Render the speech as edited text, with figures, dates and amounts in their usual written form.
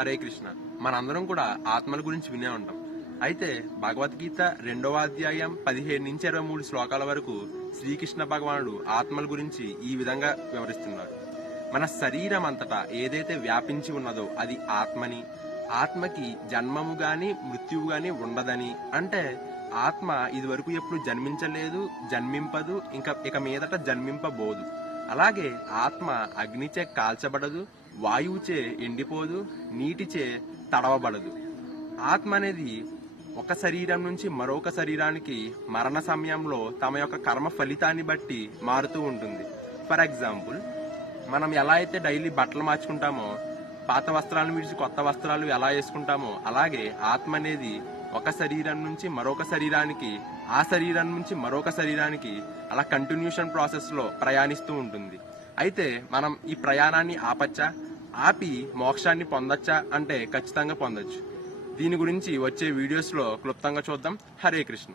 హరే కృష్ణ. మనందరం కూడా ఆత్మల గురించి వినే ఉంటాం. అయితే భగవద్గీత 2వ అధ్యాయం 17 నుంచి 23 శ్లోకాల వరకు శ్రీకృష్ణ భగవానుడు ఆత్మల గురించి ఈ విధంగా వివరిస్తున్నారు. మన శరీరం అంతటా ఏదైతే వ్యాపించి ఉన్నదో అది ఆత్మని, ఆత్మకి జన్మము గాని మృత్యువు గాని ఉండదని, అంటే ఆత్మ ఇది వరకు ఎప్పుడు జన్మించలేదు, జన్మింపదు, ఇక మీదట జన్మింపబోదు. అలాగే ఆత్మ అగ్నిచే కాల్చబడదు, వాయువుచే ఎండిపోదు, నీటిచే తడవబడదు. ఆత్మ అనేది ఒక శరీరం నుంచి మరొక శరీరానికి మరణ సమయంలో తమ యొక్క కర్మ ఫలితాన్ని బట్టి మారుతూ ఉంటుంది. ఫర్ ఎగ్జాంపుల్, మనం ఎలా అయితే డైలీ బట్టలు మార్చుకుంటామో, పాత వస్త్రాలను విడిచి కొత్త వస్త్రాలు ఎలా వేసుకుంటామో, అలాగే ఆత్మ అనేది ఒక శరీరం నుంచి మరొక శరీరానికి, ఆ శరీరం నుంచి మరొక శరీరానికి అలా కంటిన్యూషన్ ప్రాసెస్ లో ప్రయాణిస్తూ ఉంటుంది. అయితే మనం ఈ ప్రయాణాన్ని ఆపచ్చా, ఆపి మోక్షాన్ని పొందొచ్చా అంటే ఖచ్చితంగా పొందొచ్చు. దీని గురించి వచ్చే వీడియోస్ లో క్లుప్తంగా చూద్దాం. హరే కృష్ణ.